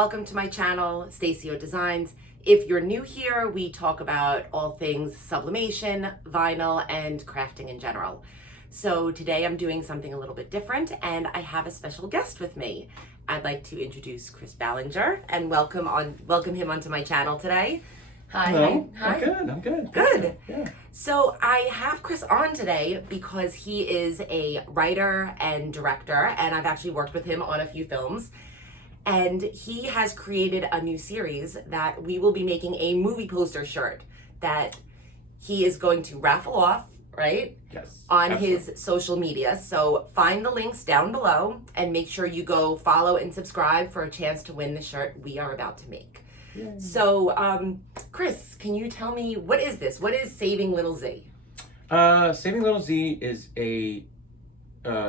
welcome to my channel, Stacio Designs. If you're new here, we talk about all things sublimation, vinyl, and crafting in general. So today I'm doing something a little bit different, and I have a special guest with me. I'd like to introduce Chris Ballinger and welcome him onto my channel today. Hi. Hello. Hi. I'm good. Good. Yeah. So I have Chris on today because he is a writer and director, and I've actually worked with him on a few films. And he has created a new series that we will be making a movie poster shirt that he is going to raffle off, right? Yes. On absolutely. his social media. So find the links down below and make sure you go follow and subscribe for a chance to win the shirt we are about to make. Yay. So, Chris, can you tell me, what is this? What is Saving Little Z? Saving Little Z is a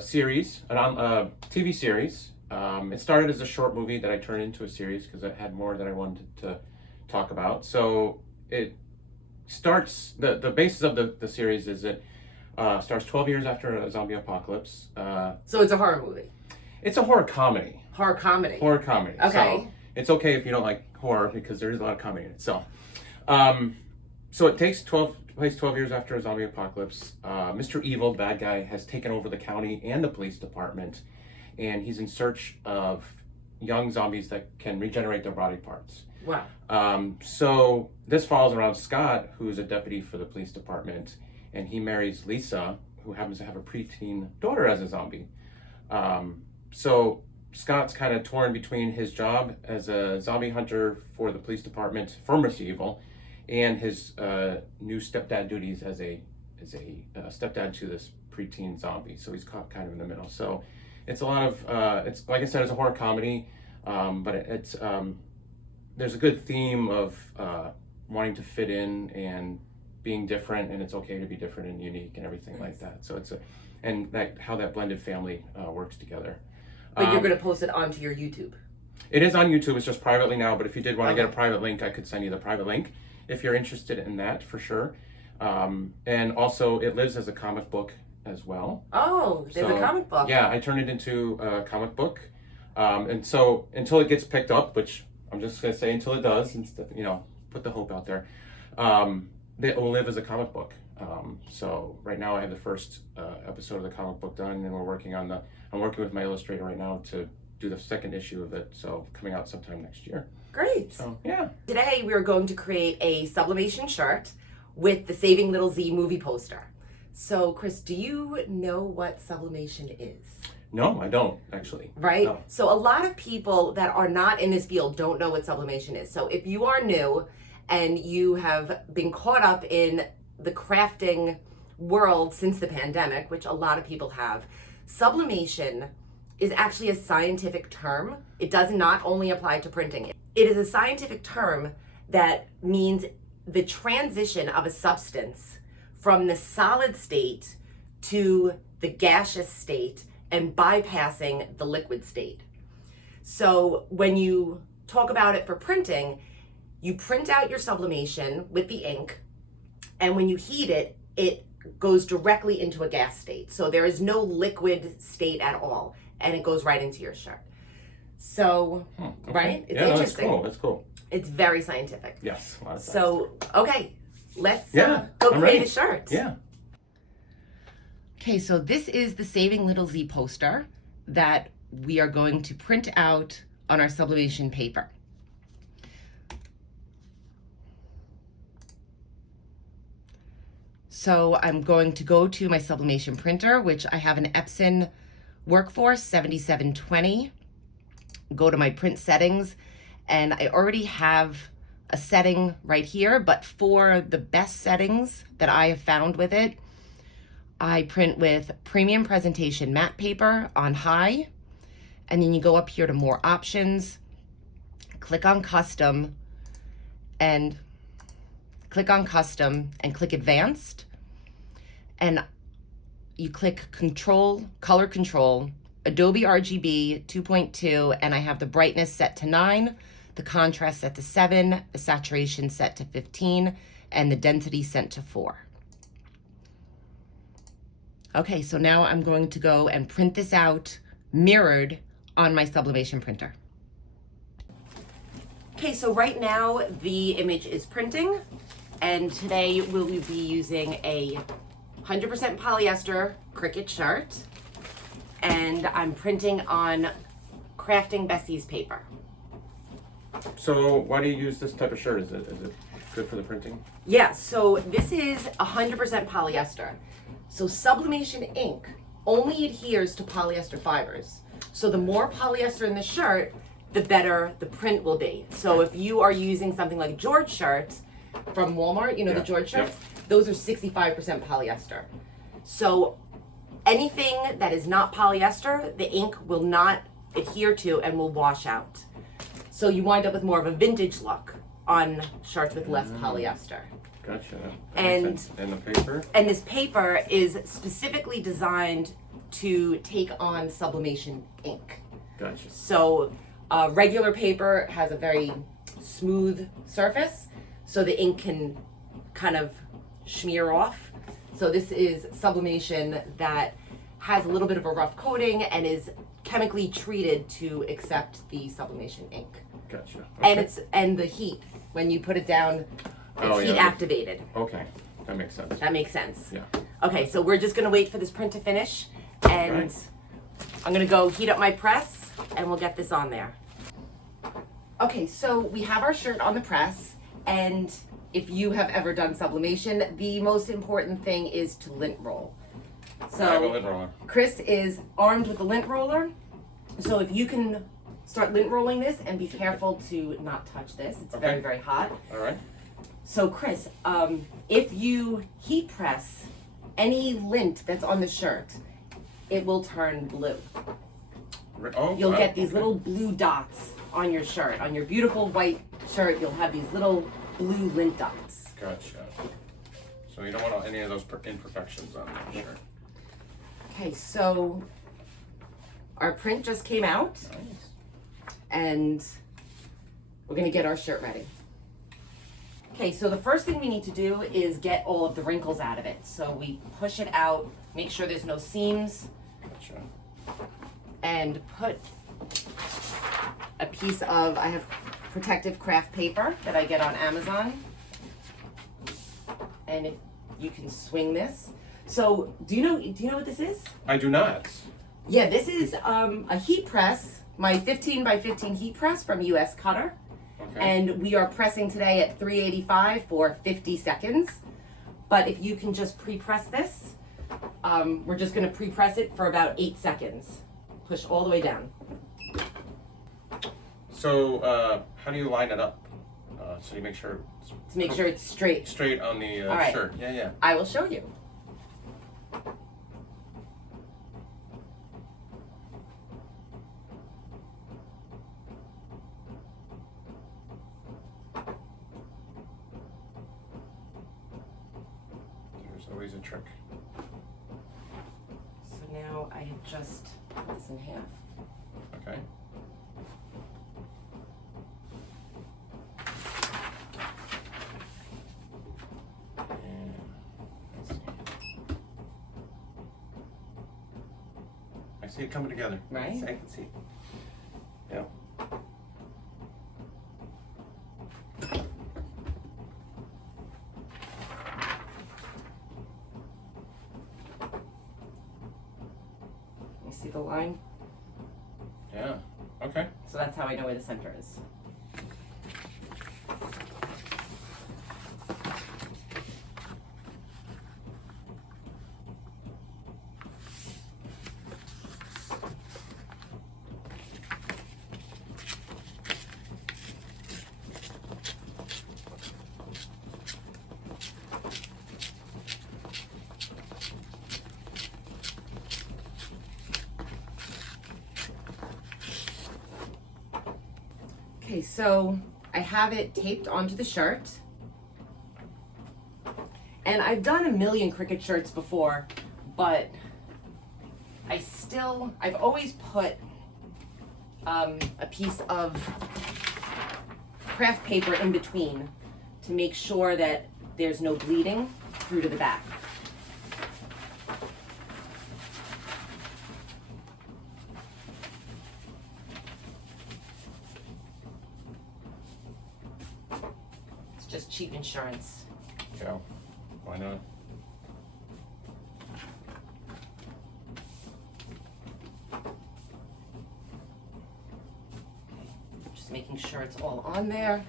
series, a TV series. It started as a short movie that I turned into a series because I had more that I wanted to talk about. So it starts, the basis of the series is it starts 12 years after a zombie apocalypse. So it's a horror movie. It's a horror comedy. Horror comedy. Horror comedy. Okay. So it's okay if you don't like horror because there is a lot of comedy in it. So, so it takes place 12 years after a zombie apocalypse. Mr. Evil, bad guy, has taken over the county and the police department, and he's in search of young zombies that can regenerate their body parts. Wow. So this falls around Scott, who is a deputy for the police department, and he marries Lisa, who happens to have a preteen daughter as a zombie. So Scott's kind of torn between his job as a zombie hunter for the police department for Mr. Evil and his new stepdad duties as a stepdad to this preteen zombie. So he's caught kind of in the middle. So it's a lot of, it's like I said, it's a horror comedy, but it's there's a good theme of wanting to fit in and being different, and it's okay to be different and unique and everything like that. So it's how that blended family works together. But you're going to post it onto your YouTube. It is on YouTube. It's just privately now, but if you did want to Okay. get a private link, I could send you the private link if you're interested in that, for sure. And also, it lives as a comic book as well. Oh, there's a comic book. Yeah, I turned it into a comic book. And so until it gets picked up, which I'm just going to say until it does, instead, put the hope out there, it will live as a comic book. So right now I have the first episode of the comic book done, and I'm working with my illustrator right now to do the second issue of it. So coming out sometime next year. Great. So yeah. Today we are going to create a sublimation shirt with the Saving Little Z movie poster. So Chris, do you know what sublimation is? No, I don't actually. Right? No. So a lot of people that are not in this field don't know what sublimation is. So if you are new and you have been caught up in the crafting world since the pandemic, which a lot of people have, sublimation is actually a scientific term. It does not only apply to printing. It is a scientific term that means the transition of a substance from the solid state to the gaseous state and bypassing the liquid state. So when you talk about it for printing, you print out your sublimation with the ink, and when you heat it, it goes directly into a gas state. So there is no liquid state at all, and it goes right into your shirt. So, Okay. right? It's yeah, interesting. No, that's cool. It's very scientific. Yes. A lot of science. So, okay, let's Yeah, go I'm create ready. a shirt. Yeah. Okay, so this is the Saving Little Z poster that we are going to print out on our sublimation paper. So I'm going to go to my sublimation printer, which I have an Epson Workforce 7720. Go to my print settings, and I already have a setting right here, but for the best settings that I have found with it, I print with premium presentation matte paper on high, and then you go up here to more options, click on custom, and click advanced, and you click color control, Adobe RGB 2.2, and I have the brightness set to 9, the contrast set to 7, the saturation set to 15, and the density set to 4. Okay, so now I'm going to go and print this out mirrored on my sublimation printer. Okay, so right now the image is printing, and today we'll be using a 100% polyester Cricut shirt, and I'm printing on Crafting Bessie's paper. So why do you use this type of shirt? Is it good for the printing? Yeah, so this is 100% polyester. So sublimation ink only adheres to polyester fibers. So the more polyester in the shirt, the better the print will be. So if you are using something like George shirts from Walmart, you know, the George shirts, those are 65% polyester. So anything that is not polyester, the ink will not adhere to and will wash out. So you wind up with more of a vintage look on shirts with less polyester. Gotcha. And the paper? And this paper is specifically designed to take on sublimation ink. Gotcha. So regular paper has a very smooth surface, so the ink can kind of smear off. So this is sublimation that has a little bit of a rough coating and is chemically treated to accept the sublimation ink. Gotcha. Okay. And the heat, when you put it down, it's heat activated. Okay, that makes sense. That makes sense. Yeah. Okay, so we're just gonna wait for this print to finish, and I'm gonna go heat up my press, and we'll get this on there. Okay, so we have our shirt on the press, and if you have ever done sublimation, the most important thing is to lint roll. So I have a lint roller. Chris is armed with a lint roller, so if you can start lint rolling this, and be careful to not touch this, it's very, very hot. All right. So Chris, if you heat press any lint that's on the shirt, it will turn blue. You'll get these little blue dots on your shirt. On your beautiful white shirt, you'll have these little blue lint dots. Gotcha. So you don't want any of those imperfections on the shirt. Okay, so our print just came out, and we're gonna get our shirt ready. Okay, so the first thing we need to do is get all of the wrinkles out of it. So we push it out, make sure there's no seams, Gotcha. and put a piece of, I have protective craft paper that I get on Amazon. And if you can swing this. So do you know what this is? I do not. Yeah, this is a heat press, my 15 by 15 heat press from US Cutter. Okay. And we are pressing today at 385 for 50 seconds. But if you can just pre-press this, we're just gonna pre-press it for about 8 seconds. Push all the way down. So how do you line it up? So you make sure it's To make sure it's straight. straight on the All right. shirt. Yeah. I will show you. There's always a trick. So now I have just cut this in half. Okay. I see it coming together. Right? I can see. Yeah. You see the line? Yeah. Okay. So that's how I know where the center is. Okay, so I have it taped onto the shirt. And I've done a million Cricut shirts before, but I've always put a piece of craft paper in between to make sure that there's no bleeding through to the back. cheap insurance. Yeah, why not? Just making sure it's all on there.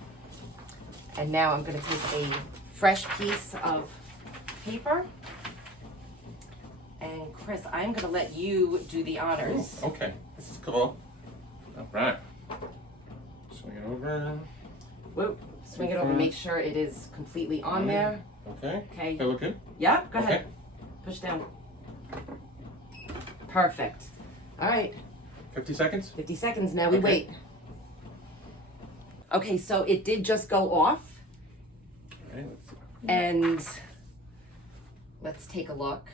And now I'm going to take a fresh piece of paper. And Chris, I'm going to let you do the honors. Ooh, okay, this is cool. All right. Swing it over. Whoop. Swing it over, make sure it is completely on there. Okay. Okay. That look good? Yeah, go Okay. ahead. Push down. Perfect. All right. 50 seconds? 50 seconds now, we Okay. wait. Okay, so it did just go off. Okay, let's see. And let's take a look.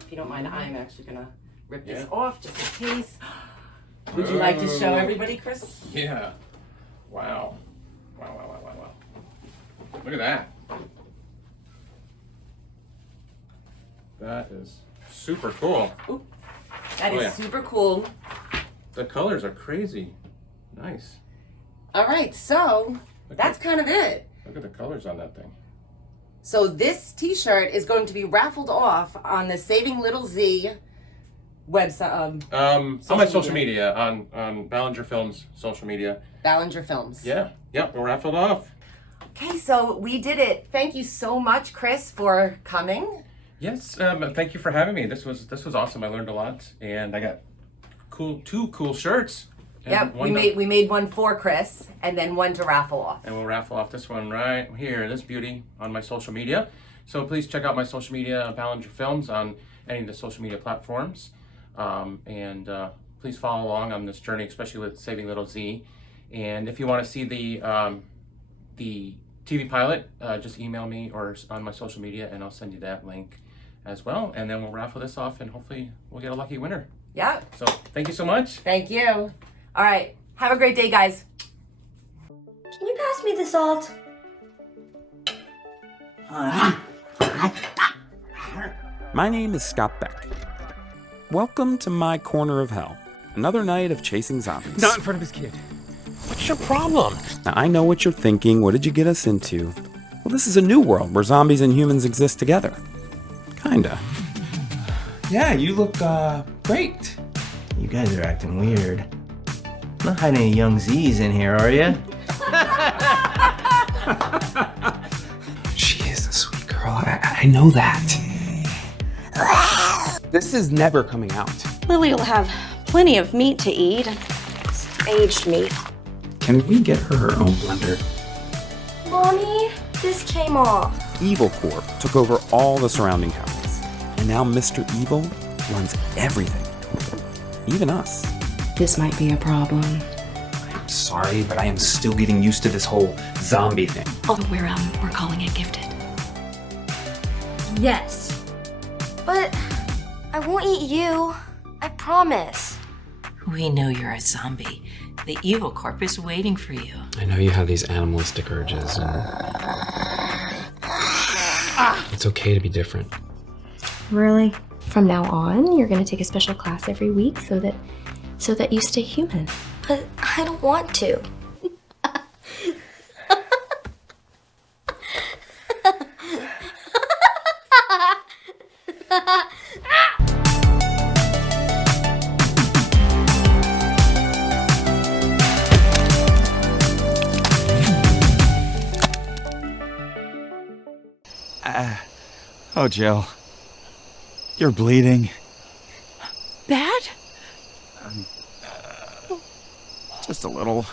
If you don't mind, I'm actually gonna rip this off just in case. Would you like to show everybody, Chris? Yeah. Wow. Wow. Look at that. That is super cool. Ooh, that is super cool. The colors are crazy. Nice. All right, so that's kind of it. Look at the colors on that thing. So this t-shirt is going to be raffled off on the Saving Little Z website. On my social media, on Ballinger Films social media. Ballinger Films. Yeah, we'll raffle it off. Okay, so we did it. Thank you so much, Chris, for coming. Yes, thank you for having me. This was awesome. I learned a lot, and I got two cool shirts. Yep, we made one for Chris, and then one to raffle off. And we'll raffle off this one right here, this beauty, on my social media. So please check out my social media, Ballinger Films, on any of the social media platforms. And please follow along on this journey, especially with Saving Little Z. And if you want to see the TV pilot, just email me or on my social media, and I'll send you that link as well. And then we'll raffle this off, and hopefully we'll get a lucky winner. Yeah. So thank you so much. Thank you. All right. Have a great day, guys. Can you pass me the salt? My name is Scott Beck. Welcome to my corner of hell. Another night of chasing zombies. Not in front of his kid. What's your problem? Now, I know what you're thinking. What did you get us into? Well, this is a new world where zombies and humans exist together. Kinda. Yeah, you look, great. You guys are acting weird. Not hiding any young Z's in here, are you? She is a sweet girl. I know that. This is never coming out. Lily will have plenty of meat to eat. It's aged meat. Can we get her own blender? Mommy, this came off. Evil Corp took over all the surrounding counties. And now Mr. Evil runs everything. Even us. This might be a problem. I'm sorry, but I am still getting used to this whole zombie thing. Oh, we're calling it gifted. Yes. But I won't eat you. I promise. We know you're a zombie. The evil corp is waiting for you. I know you have these animalistic urges, and it's okay to be different. Really? From now on, you're going to take a special class every week so that you stay human. But I don't want to. Oh, Jill. You're bleeding. Bad? Just a little.